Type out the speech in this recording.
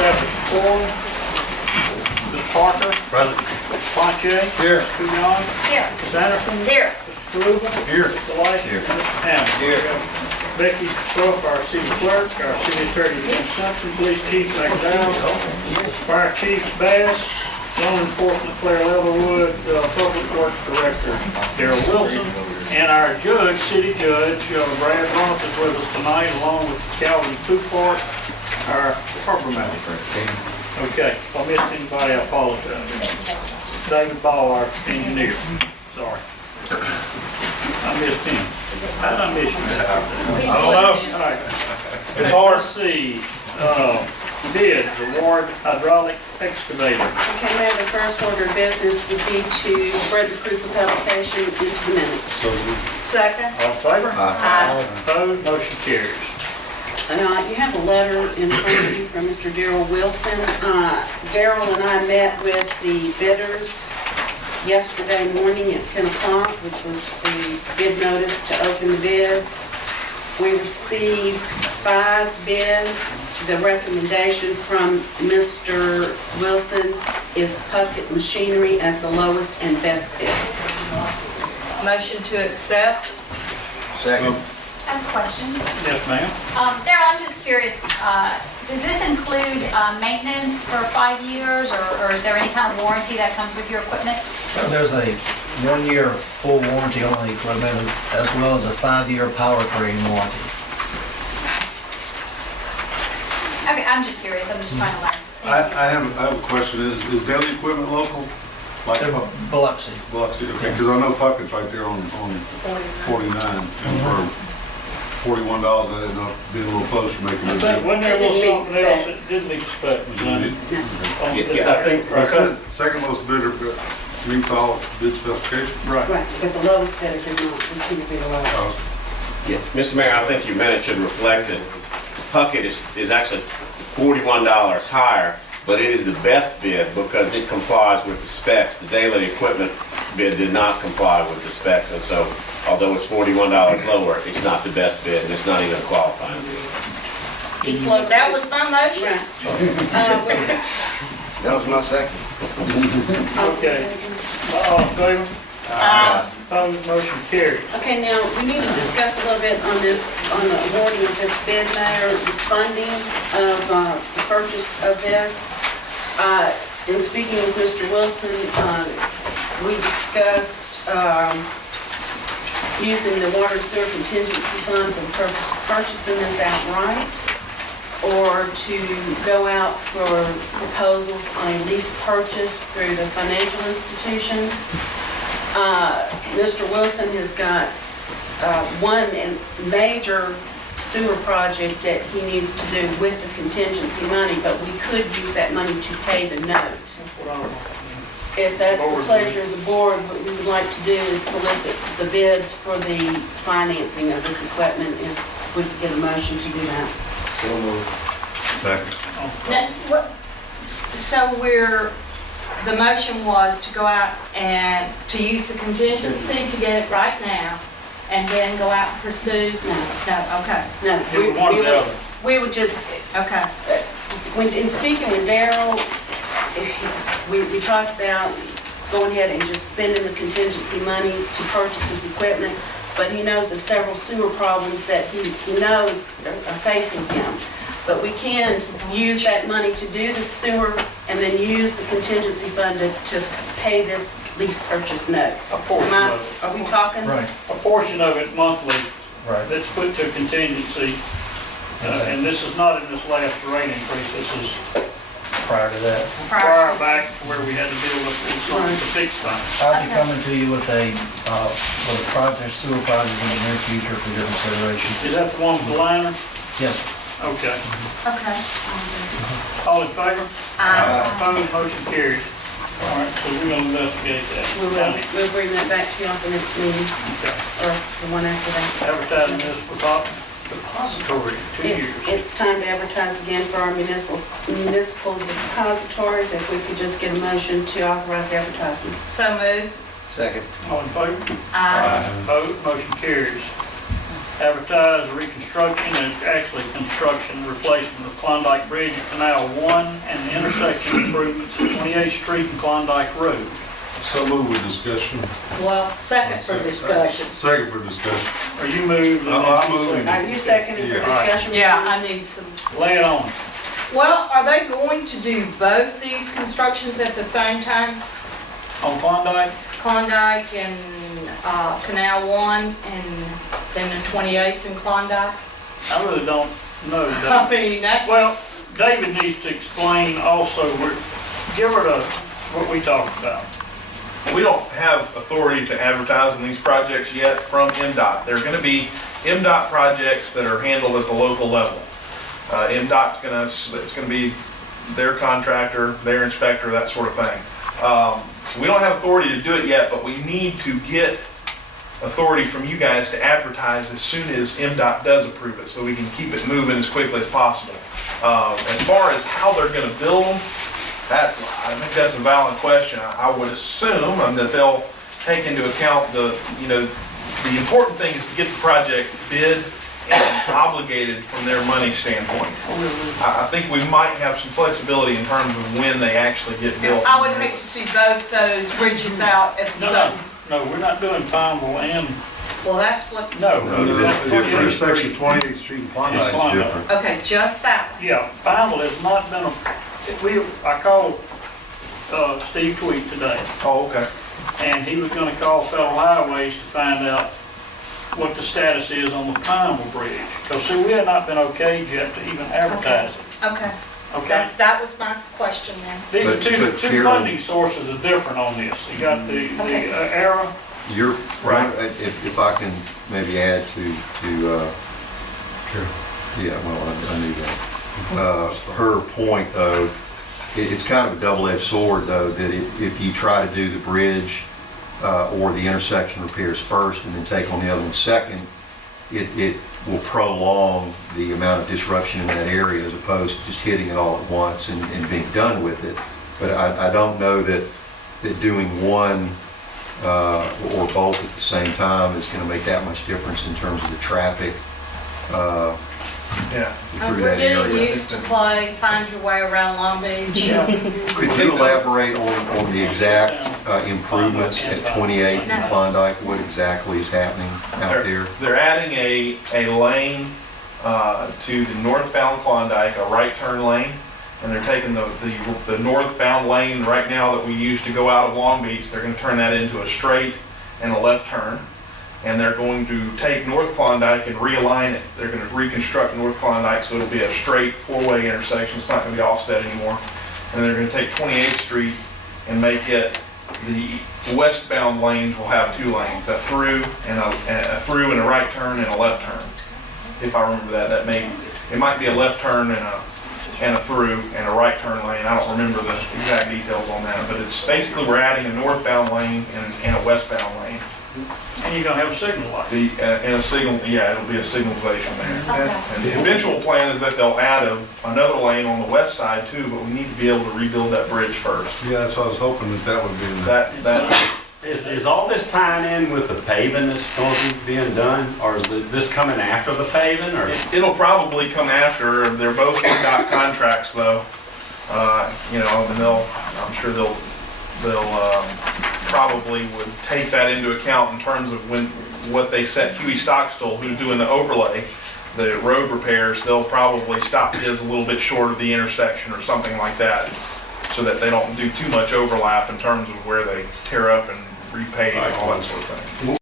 Established quorum. Ms. Parker. Present. Ponche. Here. Kuyon. Here. Ms. Anderson. Here. Mr. Rubin. Here. Mr. Light. Here. Mr. Hammond. Here. Becky Struck, our city clerk, our city attorney, Jim Simpson, police chief, McDowell, fire chief, Bass, law enforcement, Claire Leatherwood, public works director, Darrell Wilson, and our judge, city judge, Brad Rump is with us tonight, along with Calvin Poupart, our harbor master. Okay, if I missed anybody, I apologize. David Ball, our engineer, sorry. I missed him. How did I miss you? I don't know. All right. It's hard. Let's see, bids, award hydraulic excavator. Okay, Mayor, the first order of business would be to spread the proof of publication into the minutes. Second. All in favor? Aye. Opposed, motion carries. You have a letter in front of you from Mr. Darrell Wilson. Darrell and I met with the bidders yesterday morning at 10 o'clock, which was the bid notice to open the bids. We received 5 bids. The recommendation from Mr. Wilson is Puckett Machinery as the lowest and best bid. Motion to accept. Second. I have a question. Yes, ma'am. Darrell, I'm just curious, does this include maintenance for 5 years, or is there any kind of warranty that comes with your equipment? There's a 1-year full warranty on the equipment, as well as a 5-year powertrain warranty. Okay, I'm just curious, I'm just trying to learn. I have a question. Is Daily Equipment local? Like They're Biloxi. Biloxi? Okay, because I know Puckett's right there on 49. And for $41, I didn't know, being a little closer, making I it. think, wasn't there a little Didn't something else that didn't expect, was on it? I think the second most bidder meets all bid specifications. Right. Right, but the lowest bidder did not, it couldn't be the lowest. Mr. Mayor, I think your minute should reflect that Puckett is actually $41 higher, but it is the best bid because it complies with the specs. The Daily Equipment bid did not comply with the specs, and so although it's $41 lower, it's not the best bid, and it's not even a qualifying bid. That was my motion. Right. That was my second. Okay. All in favor? Opposed, motion carries. Okay, now, we need to discuss a little bit on this, on the awarding of this bid, Mayor, the funding of the purchase of this. In speaking with Mr. Wilson, we discussed using the water and sewer contingency fund for the purpose of purchasing this outright, or to go out for proposals on a lease purchase through the financial institutions. Mr. Wilson has got one major sewer project that he needs to do with the contingency money, but we could use that money to pay the note. If that's the pleasure of the board, what we would like to do is solicit the bids for the financing of this equipment, if we could get a motion to do that. So moved. Second. So the motion was to go out and to use the contingency to get it right now, and then go out and pursue? No, okay, No, Do we want the other? we would just, okay. when, in speaking with Darrell, we talked about going ahead and just spending the contingency money to purchase this equipment, but he knows of several sewer problems that he knows are facing him. But we can use that money to do the sewer and then use the contingency fund to pay this lease purchase note. A portion of it. Are we talking? Right, A portion of it monthly right. that's put to contingency. And this is not in this last rate increase, this is Prior to that. prior back to where we had to deal with something to fix things. I'll be coming to you with a project, sewer project in the near future for your consideration. Is that the one with the liner? Yes. Okay. Okay. All in favor? Opposed, motion carries. All right, so we're gonna investigate that. We'll bring that back to you on the next meeting, Okay. or the one after that. Advertising this depository, 2 years. It's time to advertise again for our municipal depositories. If we could just get a motion to authorize the advertisement. So moved. Second. All in favor? Opposed, motion carries. advertise the reconstruction and actually construction replacement of Klondike Bridge at Canal 1 and the intersection improvements at 28th Street and Klondike Road. So move with discussion. Well, second for discussion. Second for discussion. Are you moved? I move. Are you seconding for Yeah. discussion? Yeah, I need some. Lay it on. Well, are they going to do both these constructions at the same time? On Klondike? Klondike and Canal 1 and then the 28th and Klondike? I really don't know. I mean, that's... Well, David needs to explain also, give her what we talked about. We don't have authority to advertise on these projects yet from MDOT. They're going to be MDOT projects that are handled at the local level. MDOT's it's going to be their contractor, their inspector, that sort of thing. So we don't have authority to do it yet, but we need to get authority from you guys to advertise as soon as MDOT does approve it, so we can keep it moving as quickly as possible. As far as how they're going to build them, I think that's a valid question. I would assume that they'll take into account the important thing is to get the project bid and obligated from their money standpoint. I think we might have some flexibility in terms of when they actually get built. I would hate to see both those bridges out at the same... No, we're not doing Pineville and, Well, that's what... no. that's 28th Intersection Street. 28th Street and It's Klondike is Klondike. different. Okay, just that one. Yeah, Pineville has not been I called Steve Tweed today, Oh, okay. and he was gonna call Federal Highways to find out what the status is on the Pineville Bridge. Because, see, we had not been okayed yet to even advertise it, Okay, okay? that was my question then. These are But two Carol- funding sources are different on this. You got the Okay. ERA, You're, Right. if I can maybe add to, Carol. yeah, well, I knew that. Her point, though, it's kind of a double-edged sword, though, that if you try to do the bridge or the intersection repairs first and then take on the other one second, it will prolong the amount of disruption in that area as opposed to just hitting it all at once and being done with it. But I don't know that doing one or both at the same time is going to make that much difference in terms of the traffic Yeah. through We're that getting area. used to play Find Your Way Around Long Beach. Could you elaborate on the exact improvements at 28 and Klondike? What exactly is happening out there? They're adding a lane to the northbound Klondike, a right turn lane, and they're taking the northbound lane right now that we use to go out of Long Beach, they're going to turn that into a straight and a left turn. And they're going to take North Klondike and realign it. They're going to reconstruct North Klondike so it'll be a straight four-way intersection. It's not going to be offset anymore. And they're going to take 28th Street and make it, the westbound lanes will have two lanes, a through and a right turn and a left turn. If I remember that, it might be a left turn and a through and a right turn lane. I don't remember the exact details on that, but it's basically we're adding a northbound lane and a westbound lane. and you're gonna have a signal light. And a signal, yeah, it'll be a signalization there. Okay. And the eventual plan is that they'll add another lane on the west side too, but we need to be able to rebuild that bridge first. Yeah, that's what I was hoping that would be in there. That, Is all this tying in with the paving that's going to be being done, or is this coming after the paving, or? it'll probably come after. They're both MDOT contracts though. And I'm sure they'll probably would take that into account in terms of what they set Huey Stockstill, who's doing the overlay, the road repairs. They'll probably stop his a little bit short of the intersection or something like that, so that they don't do too much overlap in terms of where they tear up and repave and all that sort of thing.